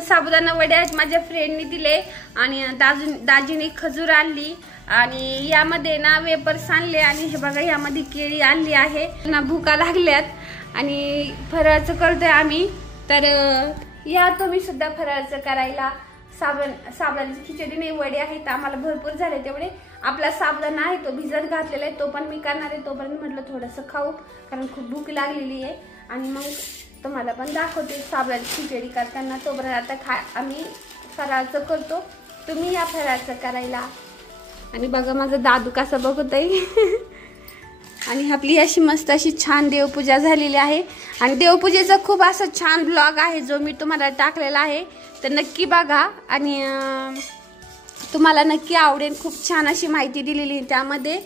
साबुदाणा वडे आहेत माझ्या फ्रेंडनी दिले आणि दाजीने खजूर आणली आणि यामध्ये ना वेपर्स आणले आणि हे बघा यामध्ये केळी आणली आहे ना भूका लागल्यात आणि फराळाचं करतोय आम्ही तर या तुम्ही सुद्धा फराळाचं करायला साबुदाण्याची खिचडी नाही वडे आहेत आम्हाला भरपूर झाले तेवढे आपला साबुदाणा आहे तो भिजत घातलेला आहे तो पण मी करणार आहे तोपर्यंत म्हटलं थोडंसं खाऊ कारण खूप भूक लागलेली आहे आणि मग तुम्हाला पण दाखवते साबुदाण्याची खिचडी करताना तोपर्यंत आता आम्ही फराळाचं करतो तुम्ही या फराळाचं करायला आणि बघा माझा दादू कसा बघतोय आणि आपली अशी मस्त अशी छान देवपूजा झालेली आहे आणि देवपूजेचा खूप असा छान ब्लॉग आहे जो मी तुम्हाला टाकलेला आहे तर नक्की बघा आणि तुम्हाला नक्की आवडेल खूप छान अशी माहिती दिलेली त्यामध्ये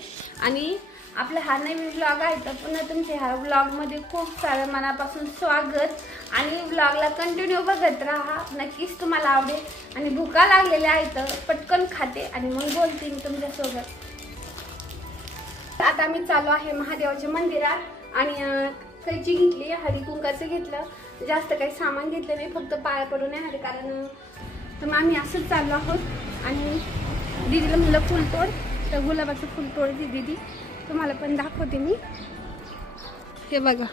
आणि आपला हा नवीन ब्लॉग आहे तर पुन्हा तुमच्या ह्या ब्लॉगमध्ये खूप सारं मनापासून स्वागत आणि ब्लॉगला कंटिन्यू बघत राहा नक्कीच तुम्हाला आवडेल आणि भूका लागलेल्या आहेत पटकन खाते आणि मग बोलते मी तुमच्यासोबत आता आम्ही चालू आहे महादेवाच्या मंदिरात आणि कैची घेतली हळदी कुंकाचं घेतलं जास्त काही सामान घेतलं नाही फक्त पाया पडून येणार कारण तर आम्ही असंच चाललो आहोत आणि दीदीला म्हणलं फुलतोड तर गुलाबाचं फुलतोड दीदी तुम्हाला पण दाखवते मी हे बघा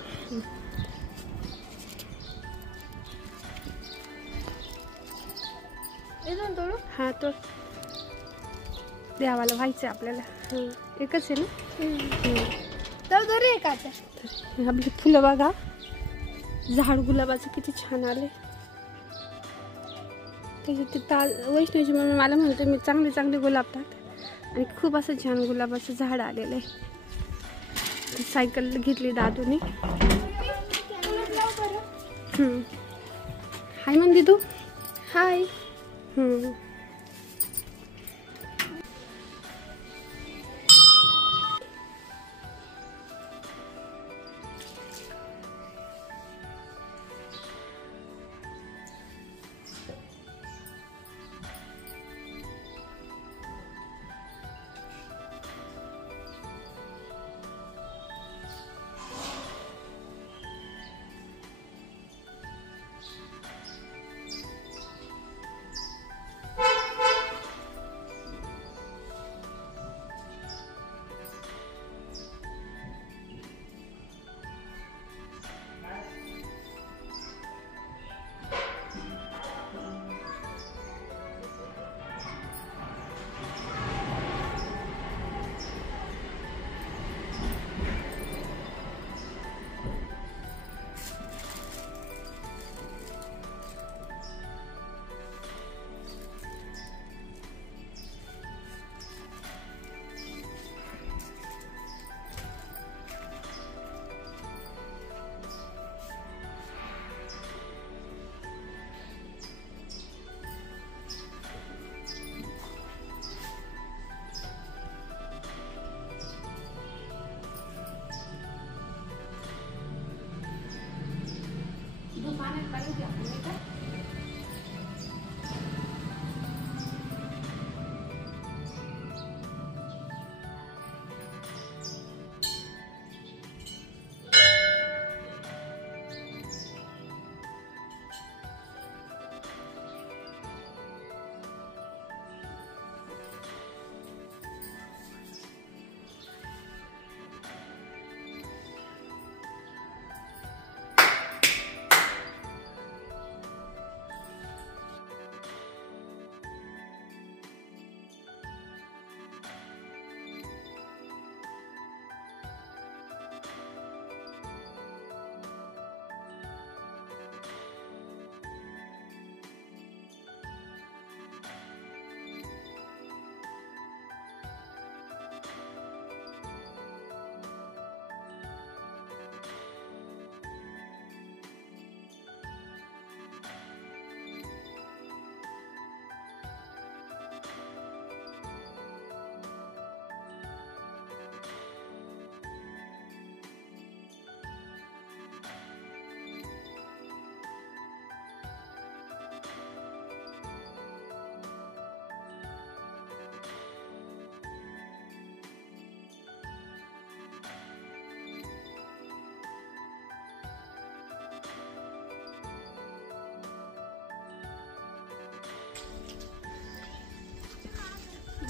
हा तो देवाला व्हायचं आपल्याला एकच आहे ना आपली फुलं बघा झाड गुलाबाचं किती छान आले त्याच्यात वैष्णवची मम्मी मला म्हणते मी चांगले चांगले गुलाब टाक आणि खूप असं छान गुलाबाचं झाड आलेलं आहे सायकल घेतली दादूने हाय म्हण दीदू हाय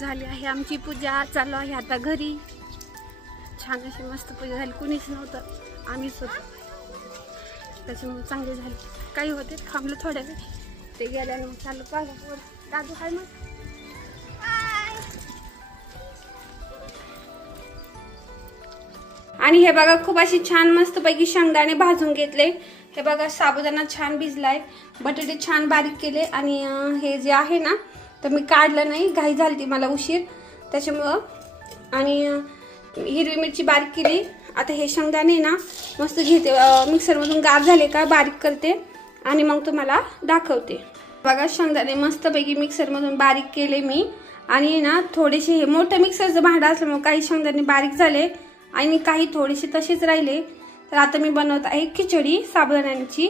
झाली आहे आमची पूजा. चालू आहे आता घरी. छान अशी मस्त पूजा झाली. कुणीच नव्हतं, आम्हीच होतो, त्याच्यामुळे चांगली झाली. काही होते थांबलं थोड्या वेळ, ते गेल्यानं चालू पाहिलं. दादू हाय मग. आणि हे बघा खूप अशी छान मस्त पैकी शेंगदाणे भाजून घेतले. हे बघा साबुदाणा छान भिजलाय, बटाटे छान बारीक केले. आणि हे जे आहे ना तर मी काढलं नाही, घाई झाली ती मला उशीर त्याच्यामुळं. आणि हिरवी मिरची बारीक केली. आता हे शेंगदाणे ना मस्त घेते, मिक्सरमधून गार झाले का बारीक करते आणि मग तुम्हाला दाखवते. बघा शेंगदाणे मस्तपैकी मिक्सरमधून बारीक केले मी. आणि ना थोडेसे हे मोठं मिक्सरचं भांडं असल्यामुळे काही शेंगदाणे बारीक झाले आणि काही थोडेसे तसेच राहिले. तर आता मी बनवत आहे खिचडी साबुदाण्याची.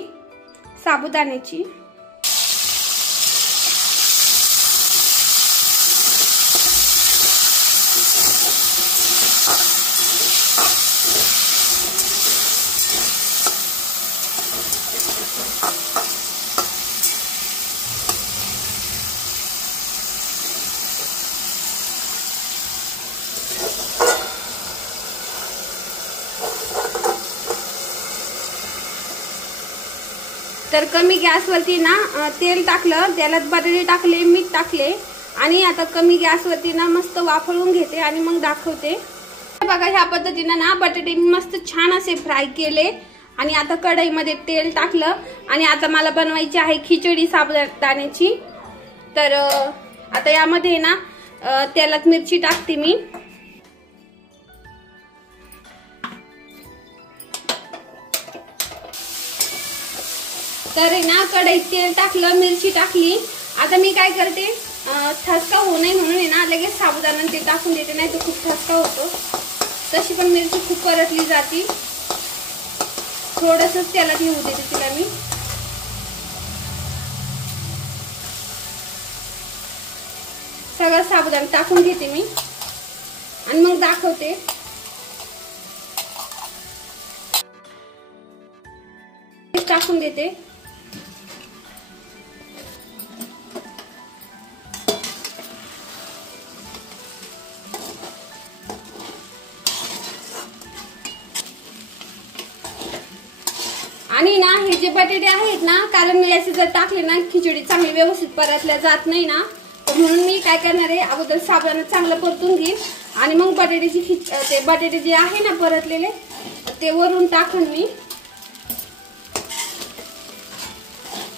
तर कमी गॅसवरती ना तेल टाकलं, त्याला बटाटे टाकले, मीठ टाकले आणि आता कमी गॅसवरती ना मस्त वाफळून घेते आणि मग दाखवते. बघा ह्या पद्धतीनं ना बटाटे मस्त छान असे फ्राय केले. आणि आता कढईमध्ये तेल टाकलं आणि आता मला बनवायची आहे खिचडी साबुदाण्याची. तर आता यामध्ये ना तेलात मिरची टाकते मी. तर ना कढईत तेल टाकलं, मिरची टाकली. आता मी काय करते, ठसका होऊ नये म्हणून ना लगेच साबुदाणा ते टाकून देते, नाही तर खूप ठसका होतो. तशी पण मिरची खूप परतली जाते. थोडंसंच तेलात येऊ देते तिला मी. सगळं साबुदाणा टाकून घेते मी आणि मग दाखवते. टाकून देते. आणि ना हे जे बटाटे आहेत ना, कारण मी असे जर टाकले ना खिचडी चांगली व्यवस्थित परतल्या जात नाही ना, तर म्हणून मी काय करणार आहे, अगोदर साबुदाणा चांगलं परतून घेईन आणि मग बटाट्याची ते बटाटे जे आहे ना परतलेले ते वरून टाकून मी.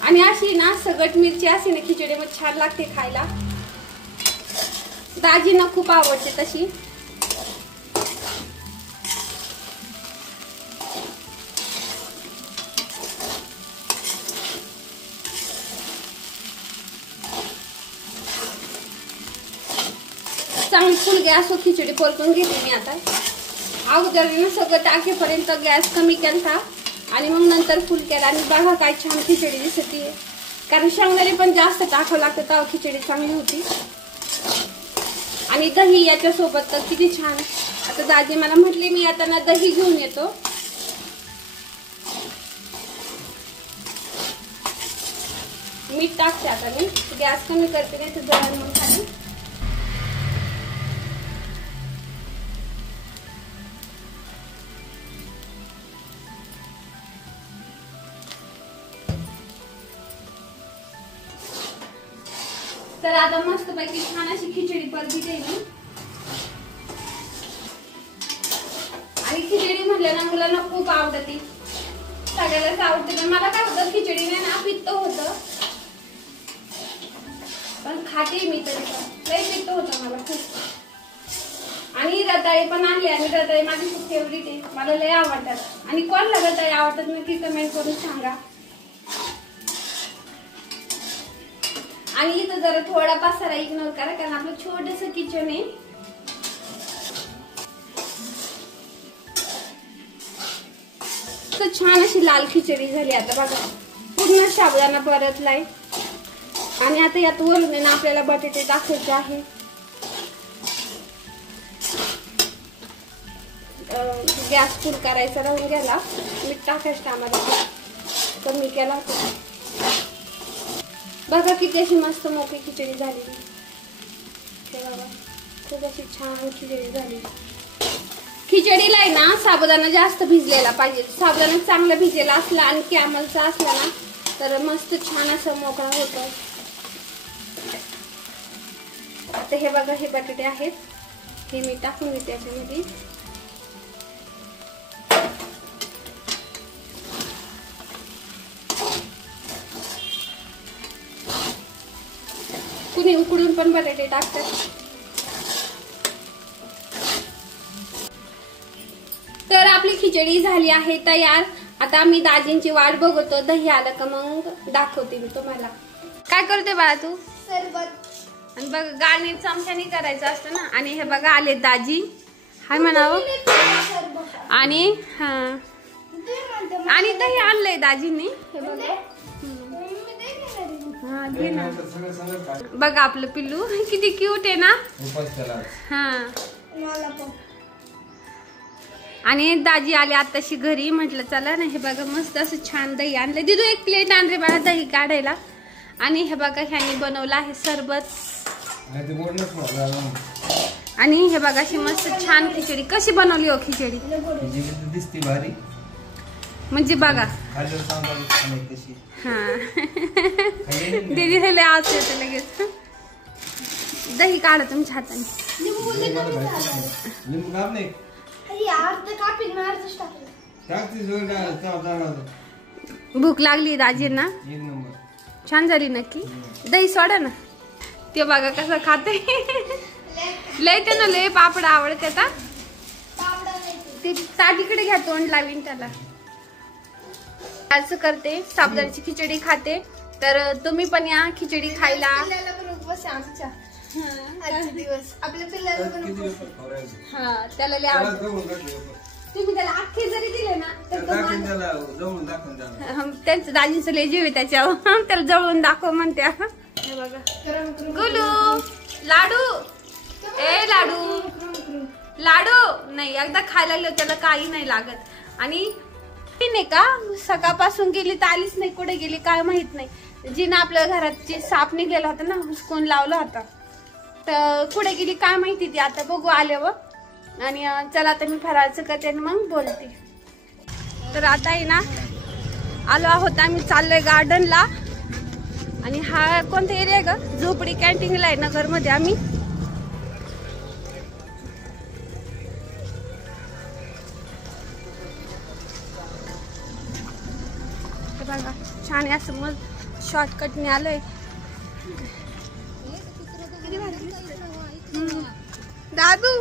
आणि अशी ना सगट मिरची अशी ना खिचडी मग छान लागते खायला. दाजींना खूप आवडते तशी. चांगली फुल गॅसवर खिचडी परतून घेते मी. आता अगोदर सगळं टाकेपर्यंत गॅस कमी केला आणि मग नंतर फुल केला. आणि बघा काय छान खिचडी दिसते, कारण शेंगदाणे पण जास्त टाकावं लागतं तेव्हा खिचडी चांगली होती. आणि दही याच्या सोबत तर किती छान. आता दादी मला म्हटली मी आता ना दही घेऊन येतो. मीठ टाकते आता मी. गॅस कमी करते, नाही तर जळण मग खाली. तर आता मस्त पैकी छान अशी खिचडी परतते मी. आणि खिचडी म्हटलं ना मुलांना खूप आवडते, सगळ्यालाच आवडते. पण मला काय होतं खिचडीने ना पित्त होतं, पण खाते मी तरी पण लय पित्त होतं मला खूप. आणि रताळे पण आणले आणि रताळे माझी खूप फेवरेट आहे, मला लय आवडतात. आणि कोणाला रताळे आवडतात नक्की कमेंट करून सांगा. आणि इथं जरा थोडा पसारा इग्नोर करा, कारण आपलं छोटंसं किचन आहे. तर छान अशी लाल खिचडी झाली. आता बघा पूर्ण साबुदाणा परतलाय. आणि आता यात वरून ना आपल्याला बटाटे टाकायचे आहे. गॅस फुल करायचा राहून गेला, मीठ टाकायचं टामाला कमी केला होता. बघा किती अशी मस्त मोकळी खिचडी झाली. बघा खूप अशी छान खिचडी झाली. खिचडीला आहे ना साबुदाणा जास्त भिजलेला पाहिजे. साबुदाणा चांगला भिजलेला असला आणि कॅमलचा असला ना तर मस्त छान असं मोकळा होतो. आता हे बघा, हे बटाटे आहेत, हे मी टाकून देते त्याच्यामध्ये. कुणी उकडून पण बटाटे टाकतात. तर आपली खिचडी झाली आहे तयार. आता मी दाजींची वाट बघतो. दही आलं का मग दाखवते मी तुम्हाला. काय करते बाळा तू? सरबत. आणि बघ गाणे चमच्याने करायचं असतं ना. आणि हे बघा आले दाजी, हाय म्हणावं. आणि हा आणि दही आणलंय दाजींनी. हे बघा, हा घे ना. बघा आपलं पिल्लू किती क्यूट आहे ना. हा आणि दाजी आले आताशी घरी. म्हटलं चला ना, हे बघा मस्त असं छान दही आणलंय. दिदू एक प्लेट आण रे बाळा दही काढायला. आणि हे बघा ह्यानी बनवलं आहे सरबत. आणि हे बघा अशी मस्त छान खिचडी. कशी बनवली हो खिचडी? दिसते भारी म्हणजे बघा. हा दीदी लय आज येते लगेच. दही काढा तुमच्या हाताने. भूक लागली दाजींना. छान झाली नक्की. दही सोडा ना. ते बघा कसं खाते. लय ते ना लय पापड आवडते. आता ते ताटीकडे घ्या, तोंड लावीन त्याला. असं करते, साबुदाण्याची खिचडी खाते. तर तुम्ही पण या खिचडी खायला. हा त्याला लय आवडतं. तुम्ही त्याला अख्खे जरी दिले ना तर त्यांचं दाजींचं लय जीव आहे त्याच्यावर. त्याला जवळून दाखव म्हणत्या. हे बघा गुलू लाडू. ए लाडू लाडू नाही. एकदा खायला लागलो त्याला काही नाही लागत. आणि नाही का सकाळपासून गेली तर आलीच नाही. कुठे गेली काय माहित नाही. जिनं आपल्या घरात जे साप निघलेला होता ना, हुसकून लावला होता, तर कुठे गेली काय माहिती ती. आता बघू आल्यावर. आणि चला आता मी फराळाचं करते आणि मग बोलते. तर आता आहे ना आलो आहोत आम्ही. चाललोय गार्डनला. आणि हा कोणता एरिया आहे ग? झोपडी कॅन्टीनला आहे नगरमध्ये आम्ही. बघा छान असं मग शॉर्टकटने आलोय. दादू